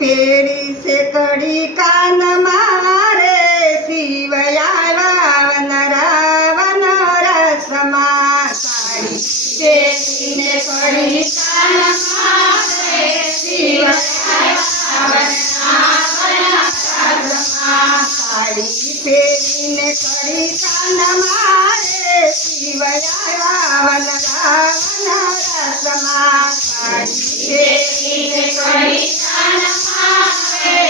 પેરી છે કડી કાન મારે શિવયા વનરાવન રસમાં સાડી પેરીને કડી કાન મારે શિવયા સાડી પેરીને કડી કાન મારે શિવયા વનરાવન રસમાં સાડી પેરીને કડી કાન મારે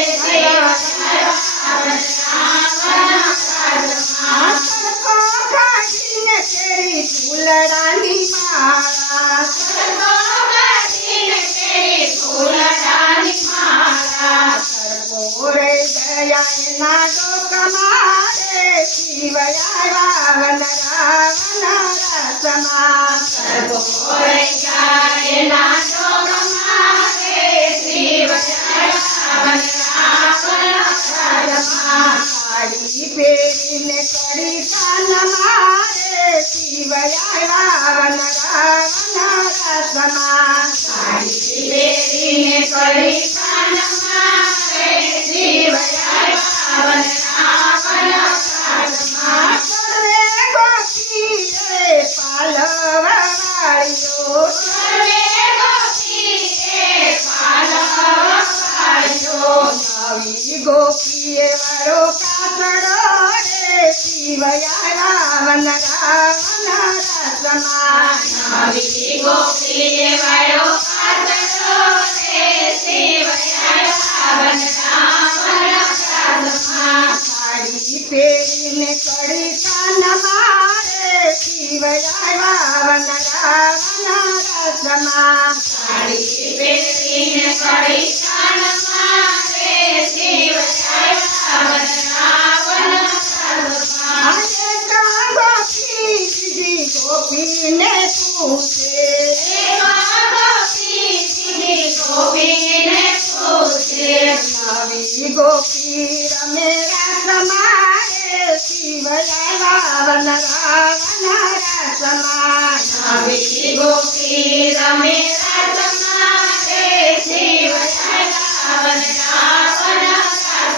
કાઢીને કેરી ફૂલડાની માળા સર્વોરે દયાના ડોક મારે શિવયા વનરાવન રસમાં સર્વોરે દયાના ડોક મારે શિવયા સાડી પેરીને કડી કાન મારે શિવયા વનરાવન રસમાં સાડી પેરીને કડી કાન મારે શિવયા વનરાવન રસમાં સર્વે ગોપીએ પાલવવાળીઓ નવી ગોપીએ વાળો કાસડો રે શિવયા વનરાવન રસમાં નવી ગોપીએ વાળો કાસડો રે શિવયા વનરાવન રસમાં સાડી પેરીને કડી કાન મારે શિવયા વનરાવન રસમાં સાડી પેરીને કડી કાન મારે શિવયા વનરાવન રસમાં ગોપીને પૂછે નવી ગોપી રમે રસમાં શિવયા વનરાવન રસમાં નવી ગોપી રમે રસમાં શિવયા વનરાવન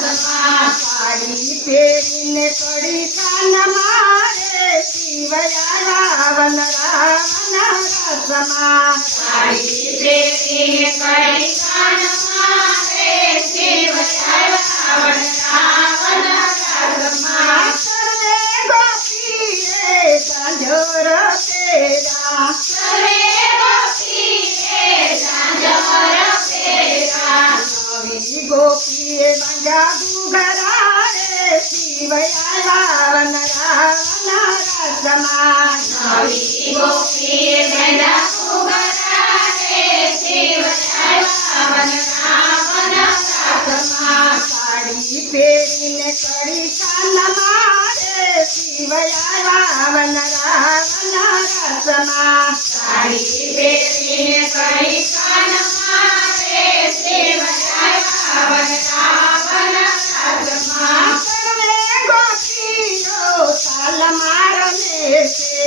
રસમાં સાડી પેરીને કડી કાન મારે શિવયા વનરાવન રસમાં સાડી પેરીને કડી કાન મારે શિવયા વનરાવન રસમાં સર્વે ગોપીએ સાંજોર પેરા નવી ગોપીએ બાંધા ઘુઘરા રે શિવયા વનરાવન રસમાં નવી ગોપીએ બાંધા ઘુઘરા રે શિવયા વનરાવન રસમાં સાડી પેરીને કડી કાન મારે શિવયા વનરાવન રસમાં સાડી પેરીને કડી કાન મારે શિવયા વનરાવન રસમાં સર્વે ગોપીઓ તાલ મારને છે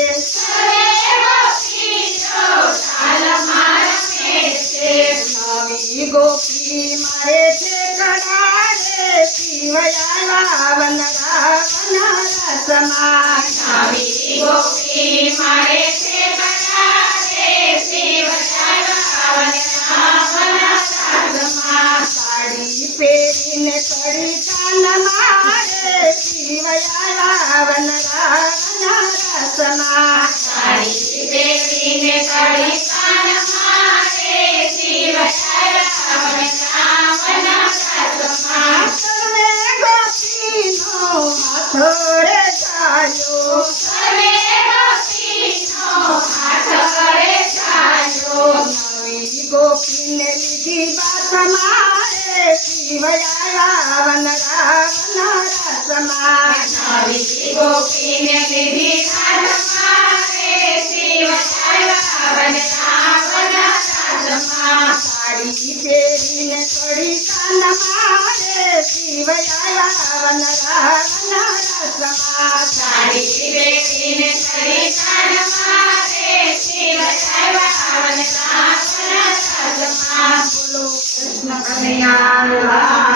નવી ગોપી મારે છે કડા રે શિવયા વનરાવન રસમાં નવી ગોપી મારે છે કડા રે શિવયા વનરાવન રસમાં સાડી પેરીને કડી કાન મારે શિવયા વનરાવન રસમાં સાડી પેરીને કડી કાન મારે શિવયા વનરાવન રસમાં સર્વે ગોપીનો હાથો રે છાયો નવી ગોપીને લીધી બાત મારે શિવયા વનરાવન રસમાં નવી ગોપીને લીધી બાત મારે શિવયા વનરાવન રસમાં સાડી પેરીને કડી કાન મારે શિવયા વનરાવન રસમાં સાડી પેરીને કડી કાન મારે શિવયા વનરાવન રસમાં બોલો કૃષ્ણ અમે આવ્યા